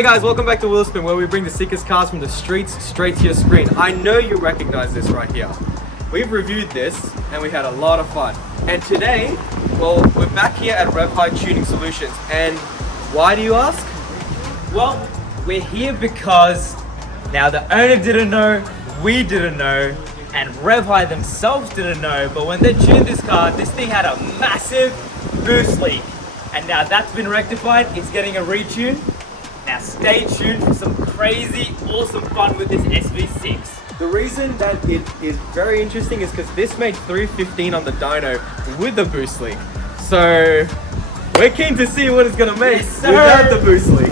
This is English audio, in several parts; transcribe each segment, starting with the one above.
Hey guys, welcome back to WheelSpin, where we bring the sickest cars from the streets straight to your screen. I know you recognize this right here. We've reviewed this and we had a lot of fun. And today, well, we're back here at Revhigh Tuning Solutions. And why do you ask? Well, we're here because now the owner didn't know, we didn't know, and Revhigh themselves didn't know, but when they tuned this car, this thing had a massive boost leak. And now that's been rectified, it's getting a retune. Now stay tuned for some crazy, awesome fun with this SV6. The reason that it is very interesting is because this made 315 on the dyno with the boost leak. So we're keen to see what it's gonna make without the boost leak.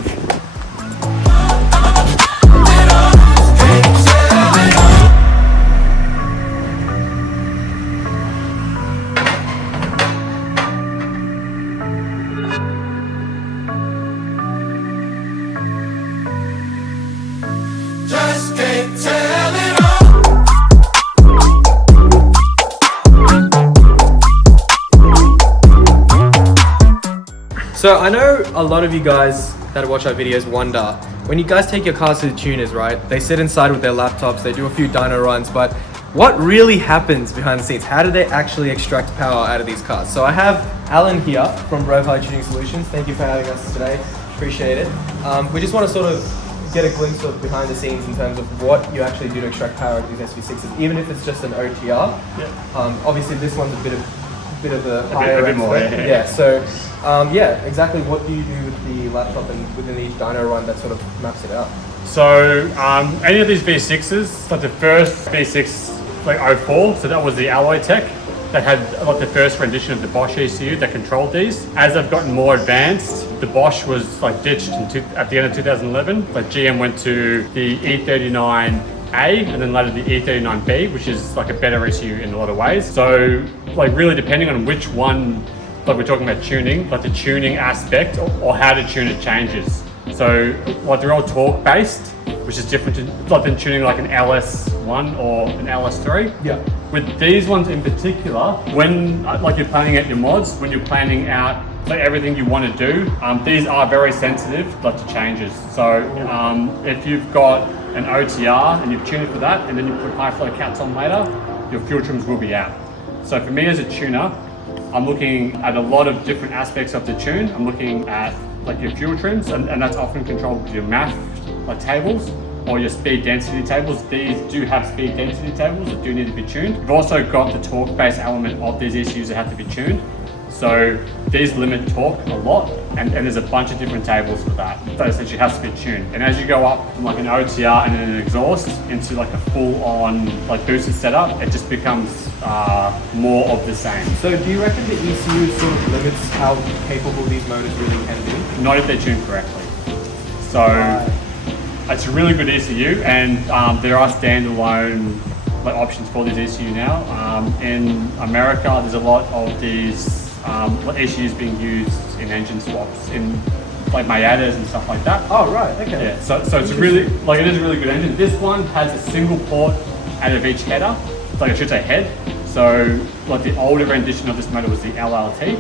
So I know a lot of you guys that watch our videos wonder, when you guys take your cars to the tuners, right? They sit inside with their laptops, they do a few dyno runs, but what really happens behind the scenes? How do they actually extract power out of these cars? So I have Alan here from Revhigh Tuning Solutions. Thank you for having us today, appreciate it. We just want to sort of get a glimpse of behind the scenes in terms of what you actually do to extract power out of these SV6s, even if it's just an OTR. Yeah. Obviously this one's a bit of a higher bit more, yeah. So yeah, exactly what do you do with the laptop and within each dyno run that sort of maps it out? So any of these V6s, like the first V6, like 04, so that was the Alloy Tech that had like the first rendition of the Bosch ECU that controlled these. As they've gotten more advanced, the Bosch was like ditched at the end of 2011. Like GM went to the E39A and then later the E39B, which is like a better ECU in a lot of ways. So like really depending on which one, like we're talking about tuning, like the tuning aspect or how to tune it changes. So like they're all torque based, which is different than tuning like an LS1 or an LS3. Yeah. With these ones in particular, when like you're planning out your mods, when you're planning out like everything you want to do, these are very sensitive like to changes. So if you've got an OTR and you've tuned it for that and then you put high flow cats on later, your fuel trims will be out. So for me as a tuner, I'm looking at a lot of different aspects of the tune. I'm looking at like your fuel trims and that's often controlled with your MAF like tables or your speed density tables. These do have speed density tables that do need to be tuned. You've also got the torque based element of these ECUs that have to be tuned. So these limit torque a lot and there's a bunch of different tables for that essentially has to be tuned. And as you go up from like an OTR and then an exhaust into like a full on like boosted setup, it just becomes more of the same. So do you reckon the ECU sort of limits how capable these motors really can be? Not if they're tuned correctly. So it's a really good ECU and there are standalone like options for this ECU now. In America, there's a lot of these ECUs being used in engine swaps in like Miatas and stuff like that. Oh right, okay. Yeah, so it's really like it is a really good engine. This one has a single port out of each header, like I should say head. So like the older rendition of this motor was the LLT.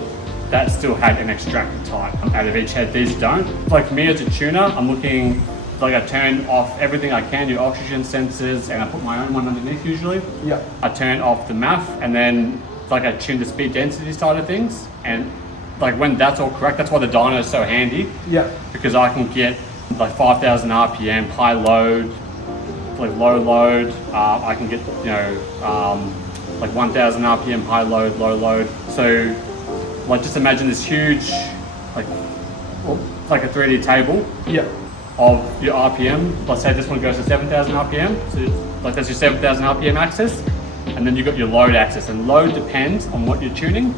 That still had an extractor type out of each head. These don't. Like for me as a tuner, I'm looking like I turn off everything I can, your oxygen sensors, and I put my own one underneath usually. Yeah. I turn off the MAF and then like I tune the speed density side of things. And like when that's all correct, that's why the dyno is so handy. Yeah. Because I can get like 5,000 RPM, high load, like low load. I can get, you know, like 1,000 RPM, high load, low load. So like just imagine this huge, like a 3D table. Yeah. Of your RPM. Let's say this one goes to 7,000 RPM. So like that's your 7,000 RPM axis. And then you've got your load axis. And load depends on what you're tuning.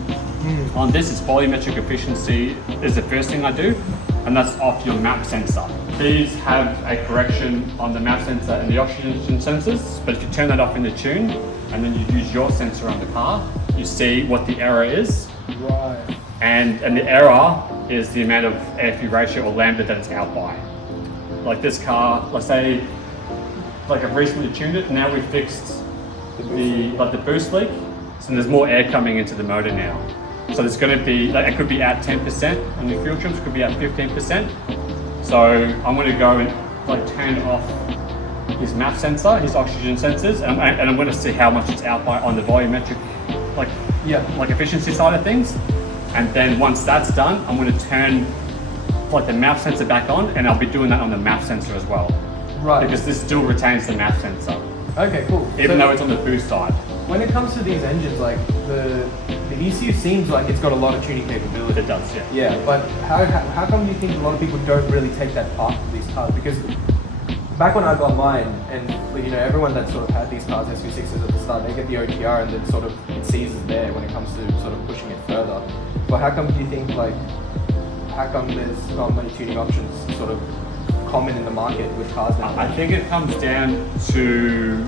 On this, it's volumetric efficiency is the first thing I do. And that's off your map sensor. These have a correction on the map sensor and the oxygen sensors. But if you turn that off in the tune, and then you use your sensor on the car, you see what the error is. Right. And the error is the amount of air-fuel ratio or lambda that it's out by. Like this car, let's say, like I've recently tuned it, now we've fixed the boost leak, so there's more air coming into the motor now. So there's going to be, like, it could be at 10% on the fuel trims, could be at 15%. So I'm going to go and like turn off his MAF sensor, his oxygen sensors, and I'm going to see how much it's out by on the volumetric, like efficiency side of things. And then once that's done, I'm going to turn like the MAF sensor back on, and I'll be doing that on the MAF sensor as well. Right. Because this still retains the MAF sensor. Okay, cool. Even though it's on the boost side. When it comes to these engines, like the ECU seems like it's got a lot of tuning capability. It does, yeah. Yeah, but how come you think a lot of people don't really take that path for these cars? Because back when I got mine, and you know, everyone that sort of had these cars, SV6s at the start, they get the OTR and then sort of it seizes there when it comes to sort of pushing it further. But how come do you think how come there's not many tuning options sort of common in the market with cars now? I think it comes down to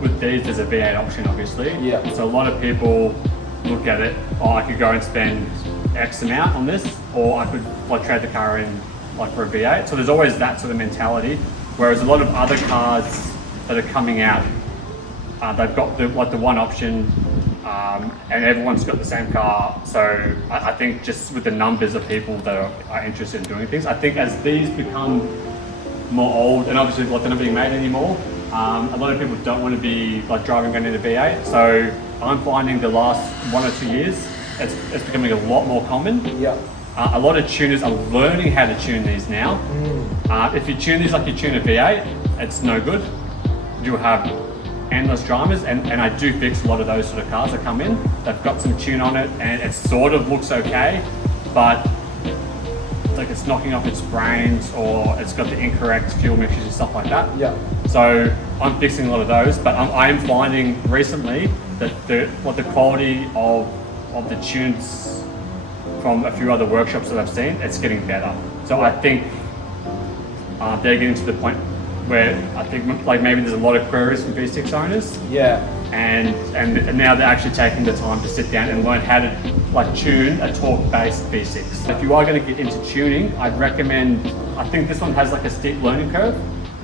with these, there's a V8 option, obviously. Yeah. So a lot of people look at it, oh, I could go and spend X amount on this, or I could like trade the car in like for a V8. So there's always that sort of mentality. Whereas a lot of other cars that are coming out, they've got the one option, and everyone's got the same car. So I think just with the numbers of people that are interested in doing things, I think as these become more old, and obviously like they're not being made anymore, a lot of people don't want to be like driving going into V8. So I'm finding the last 1 or 2 years, it's becoming a lot more common. Yeah. A lot of tuners are learning how to tune these now. If you tune these like you tune a V8, it's no good. You'll have endless dramas, and I do fix a lot of those sort of cars that come in. They've got some tune on it, and it sort of looks okay, but like it's knocking off its brains, or it's got the incorrect fuel mixtures and stuff like that. Yeah. So I'm fixing a lot of those, but I am finding recently that the quality of the tunes from a few other workshops that I've seen, it's getting better. So I think they're getting to the point where I think like maybe there's a lot of queries from V6 owners. Yeah. And now they're actually taking the time to sit down and learn how to like tune a torque-based V6. If you are going to get into tuning, I'd recommend, I think this one has like a steep learning curve.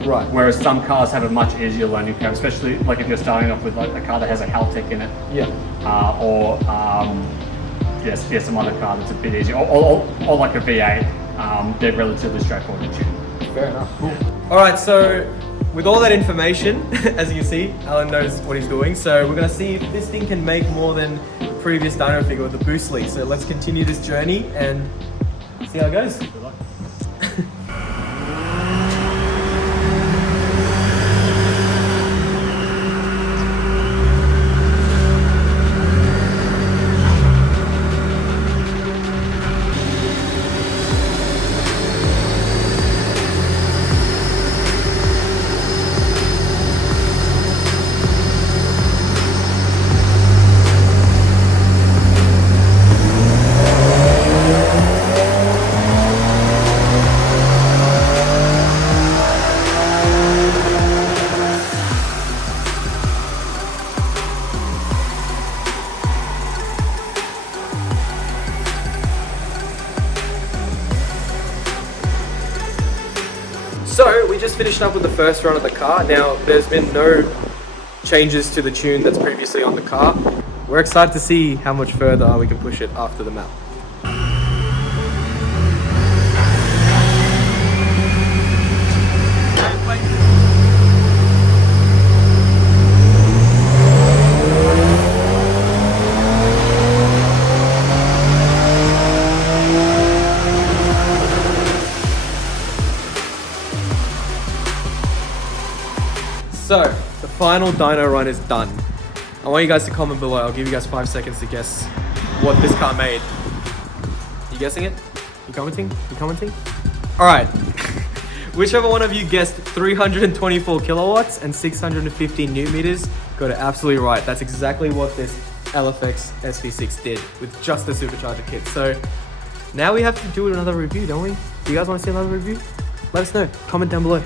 Right. Whereas some cars have a much easier learning curve, especially like if you're starting off with like a car that has a Haltech in it. Yeah. Or some other car that's a bit easier, or like a V8, they're relatively straightforward to tune. Fair enough. Cool. All right, so with all that information, as you can see, Alan knows what he's doing. So we're gonna see if this thing can make more than the previous dyno figure with the boost leak. So let's continue this journey and see how it goes. Good luck. So we just finished up with the first run of the car. Now there's been no changes to the tune that's previously on the car. We're excited to see how much further we can push it after the map. So, the final dyno run is done. I want you guys to comment below. I'll give you guys 5 seconds to guess what this car made. You guessing it? You commenting? You commenting? Alright. Whichever one of you guessed 324 kilowatts and 615 newton meters got it absolutely right. That's exactly what this LFX SV6 did with just the supercharger kit. So, now we have to do another review, don't we? Do you guys want to see another review? Let us know. Comment down below.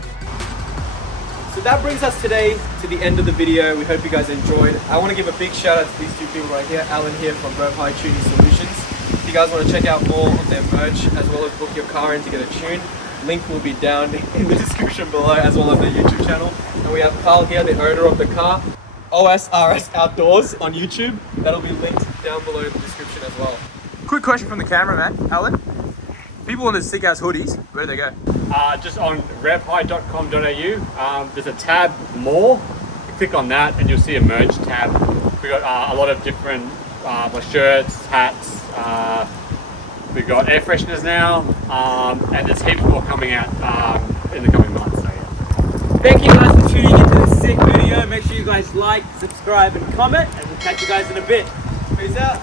So that brings us today to the end of the video. We hope you guys enjoyed. I want to give a big shout out to these two people right here. Alan here from Revhigh Tuning Solutions. If you guys want to check out more of their merch as well as book your car in to get a tune, link will be down in the description below as well as their YouTube channel. And we have Carl here, the owner of the car, OSRS Outdoors on YouTube. That'll be linked down below in the description as well. Quick question from the cameraman, Alan. People want the sick ass hoodies. Where do they go? Just on revhigh.com.au, there's a tab more. You click on that and you'll see a merch tab. We got a lot of different like shirts, hats. We've got air fresheners now, and there's heaps more coming out in the coming months. So yeah. Thank you guys for tuning into this sick video. Make sure you guys like, subscribe, and comment, and we'll catch you guys in a bit. Peace out.